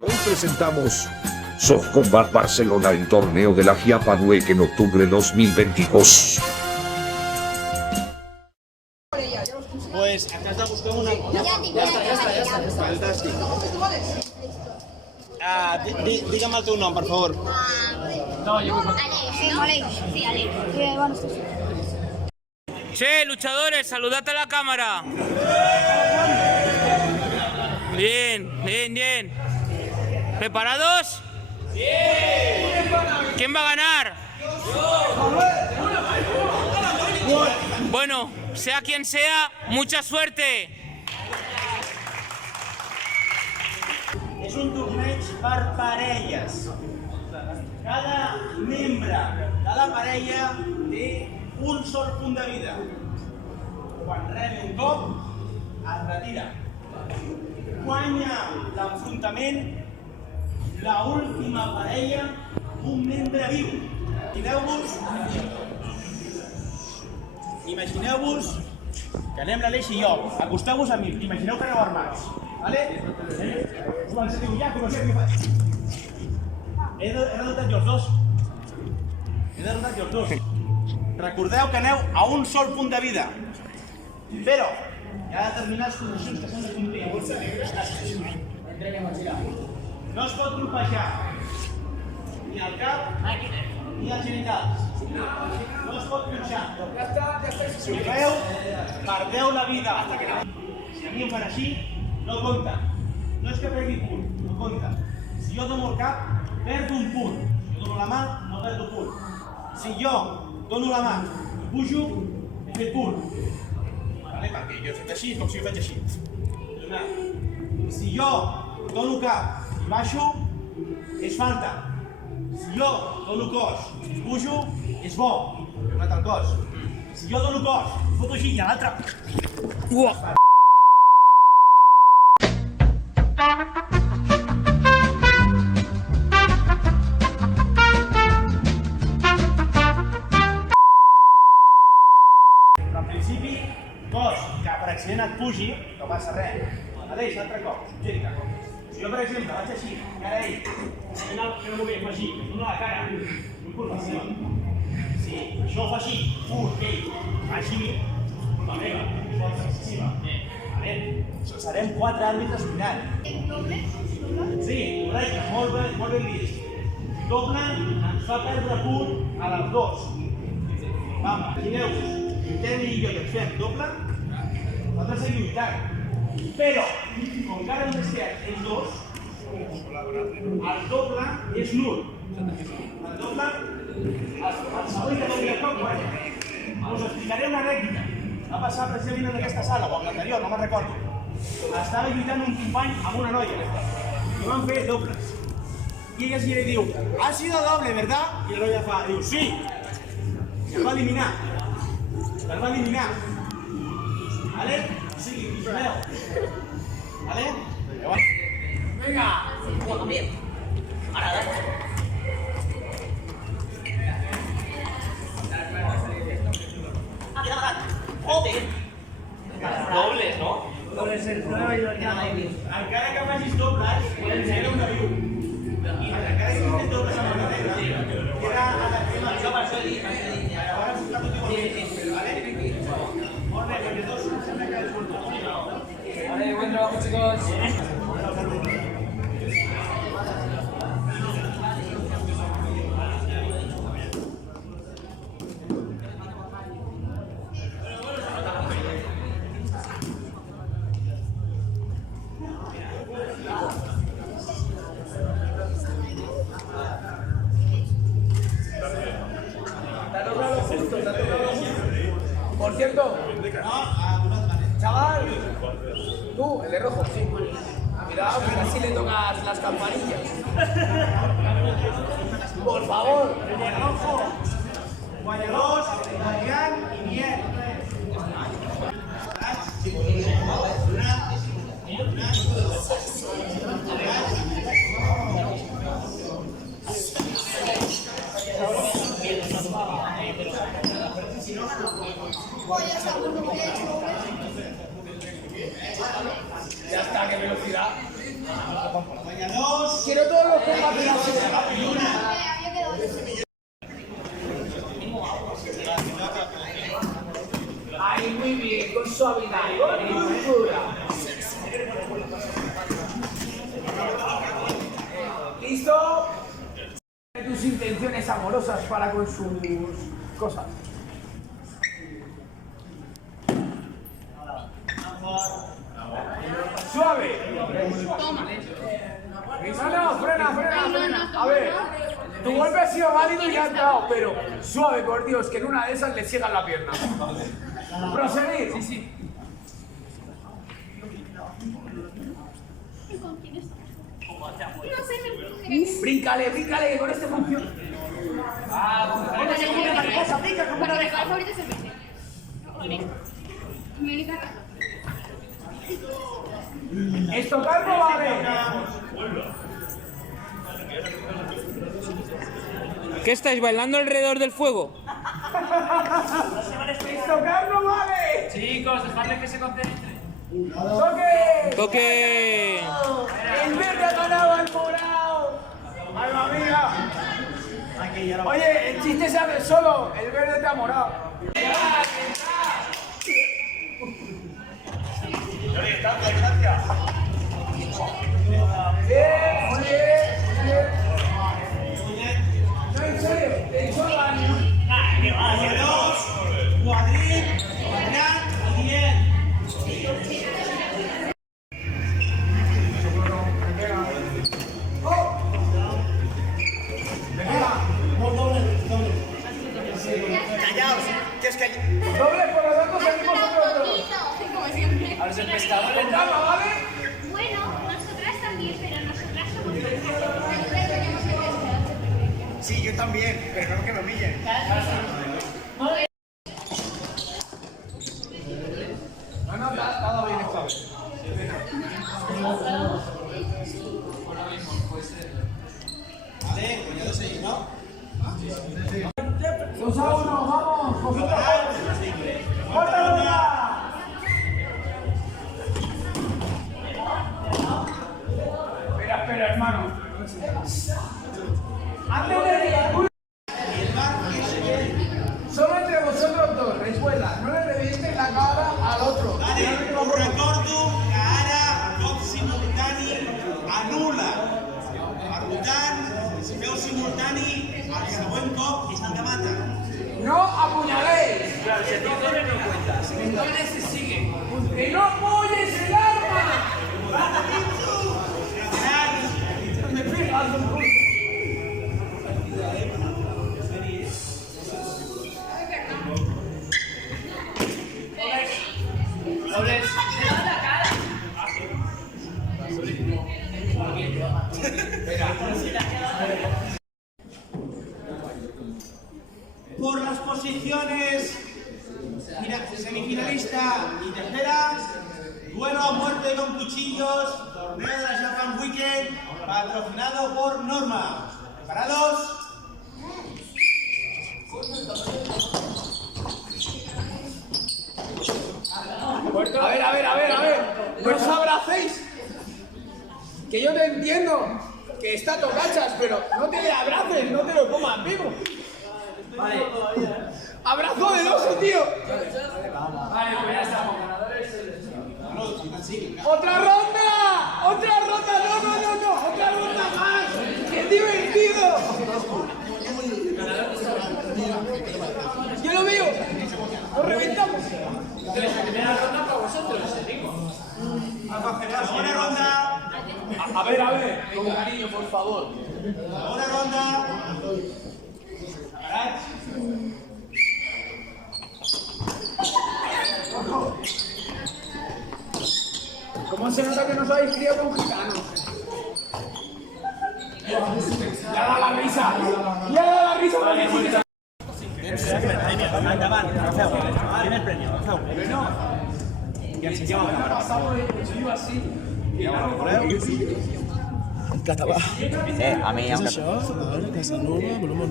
Hoy presentamos Soft Combat Barcelona en torneo de la Giapa Dueque en octubre 2022. Pues acá está buscando una... Ya està. Fantàstic. Digue'm el teu nom, per favor. Alex, sí, Alex. Che, luchadores, saludate a la cámara. Bien, bien, bien. ¿Preparados? ¡Sí! ¿Quién va a ganar? Bueno, sea quien sea, mucha suerte. És un torneig per parelles. Cada membre de la parella té un sol punt de vida. Quan rep un cop, es retira. Guanya l'enfrontament l'última parella, un membre viu. Imagineu-vos que anem l'Aleix i jo. Acosteu-vos a mi. Imagineu que aneu armats. Vale? Comenceu, ja, comenceu, què faig? He derrotat jo els dos. Recordeu que aneu a un sol punt de vida. Però hi ha determinades condicions que s'han de complir. No es pot colpejar ni el cap ni els genitals. No es pot punxar. Si ho feu, perdeu la vida. Si a mi em fan així, no compta. No és que pegui punt, no compta. Si jo dono el cap, perdo un punt. Si jo dono la mà, no perdo punt. Si jo dono la mà i pujo, he fet punt. Perquè jo he fet així, com si ho faig així. Si jo dono cap i baixo, és falta. Si jo dono cos i pujo, és bo. He donat el cos. Si jo dono cos i foto així i a l'altre... En principi, cos que per accident et pugi, no passa res. Aleix, l'altre cop, suggerita. Si jo, per exemple, vaig així, i ara ell, fent el moviment, fa així, em dona la cara, no culpa seva. Si això ho fa així, ell, fa així, culpa meva, força excessiva. Serem 4 àrbitres final. Sí, correcte, molt ben vist. Doble ens fa perdre punt a les dos. Imagineu-vos, Teni i jo que ens fem doble, nosaltres seguim lluitant. Però, com que ara només queden ells dos, el doble és nul. El doble, el segon que doni el cop guanya. Us explicaré una anècdota. Va passar precisament en aquesta sala, o en l'anterior, no me'n recordo. Estava lluitant un company amb una noia. I van fer dobles. I ella li diu, ha sido doble, ¿verdad? I la noia fa, diu, sí. I el va eliminar. El va eliminar. ¿Vale? Sí, visioneu. ¿Vale? Venga. Juega bien. Ahora, dale. Joder. Dobles, no? Dobles el encara que facis dobles, era un de viu. I encara que facis dobles amb la negra, queda a la crema. Això per això dic. Llavors està tot igual. Vale? Molt bé, perquè dos sembla que és molt tot. Vale, buen trabajo, chicos. Por cierto, chaval, tú, el de rojo, sí. Cuidado, que así le tocas las campanillas. Por favor. El de rojo, guanyadors, Adrián i Miel. Ya está, qué velocidad. Guanyadors, quiero todos los combates. Había quedado Ahí, muy bien, con suavidad, con dulzura. ¿Listo? Tus intenciones amorosas para con sus cosas. Suave. No, frena. A ver, tu golpe ha sido válido y ya has dado, pero suave, por Dios, que en una de esas le ciegan la pierna. Proseguir. Sí. No sé, Bríncale, que con este funciona. mi favorito es el verde. Mi única razón. Estocar no vale. ¿Qué estáis bailando alrededor del fuego? Estocar no vale. Chicos, dejadle que se concentre. ¡Toque! ¡Toque! El verde ha ganado al morado. ¡Alma mía! Oye, el chiste se hace solo. El verde te ha morado. Bien, muy bien. No, en serio, te he hecho daño. Doble, por lo tanto, seguimos nosotros dos. Como siempre. A los pescadores. Con calma, ¿vale? Bueno, nosotras también, pero nosotras somos más. Sí, yo también, pero no que me humillen. No, te ha dado bien esta vez. Vale, pues ya lo sé, ¿no? 2 a 1, vamos, vosotros. ¡Corta ronda! Espera, hermano. Antes de solo entre vosotros dos, recuerda, no le revientes la cara al otro. Us recordo que ara cop simultani anul·la. Per tant, si feu simultani, el següent cop és el que mata. No apuñaléis. Claro, si a ti corre no cuentas. Entonces se sigue. ¡Que no apoyes el arma! Me pegas un poco. Dobles. Por las posiciones semifinalista y tercera, duelo a muerte con cuchillos, torneo de la Japan Weekend, patrocinado por Norma. ¿Preparados? A ver. No os abracéis. Que yo te entiendo que está tocachas, pero no te le abraces, no te lo comas vivo. Vale. Abrazo del oso, tío. Vale, pues ya estamos. Ganadores. ¡Otra ronda! No, otra ronda más. ¡Qué divertido! Yo lo veo. Lo reventamos. Entonces, la primera ronda para vosotros, seguimos. Segunda ronda. A ver, con cariño, por favor. Segunda ronda. ¿Preparats? ¿Cómo se nota que no os habéis criado con gitanos? Ya da la risa porque sí que Endavant, agafeu. Primer premi, agafeu. I ens situem a la càmera. En català. A mi, Què és això? A veure, Casanova, volum 1,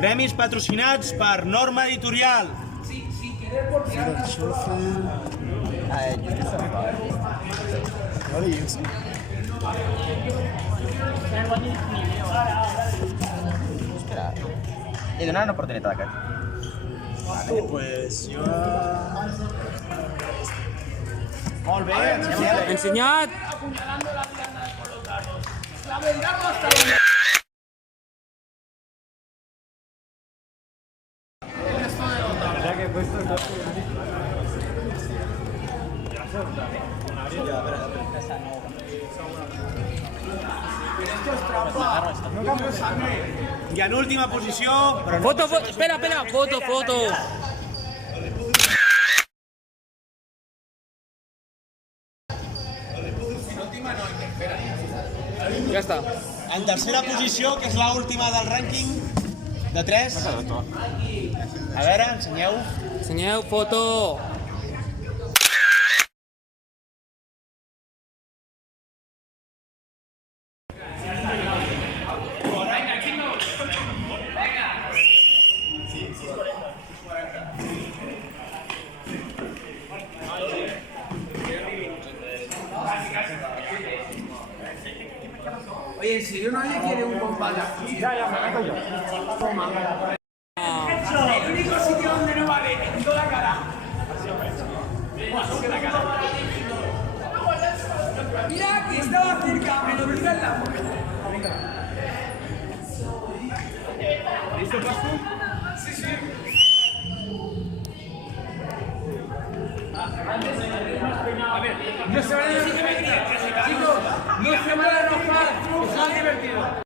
Premis patrocinats per Norma Editorial. Fira Schoffel... Vale, i això? Espera. I donar una oportunitat a aquest. Vale, pues jo... Molt bé, Enseñad. apuñalando la diana con los dardos. Clave el dardo hasta donde... No cambio sangre. I en última posició, Foto, foto. Espera, espera. Foto, foto. Ya está. en tercera posició, que és l'última del rànquing, de 3. A veure, ensenyeu. Enseñad foto. Oye, ¿en serio nadie quiere un compadre aquí? Ya, me meto yo. Toma. El único sitio donde no vale en toda la cara. Mira que estaba cerca, me lo brinda en la boca. ¿Listo, Pascu? Sí, sí. A ver, no se van a enojar, chicos, no se van a enojar, que sea divertido.